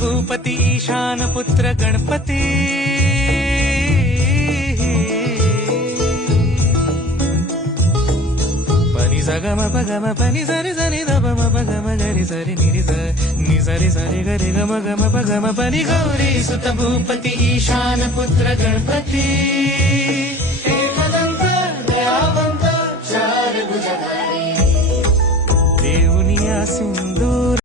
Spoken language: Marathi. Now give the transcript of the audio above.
भूपती ईशान पुत्र गणपती पनी सगम पगम पनी सरी सरी दब पगम गरी सरी निरी नि सरी सरी गरी गम गम पगम पनी गौरी सुत भूपती ईशान पुत्र गणपती एकदंत दयावंत चार भुजधारी देऊनिया सिंदूर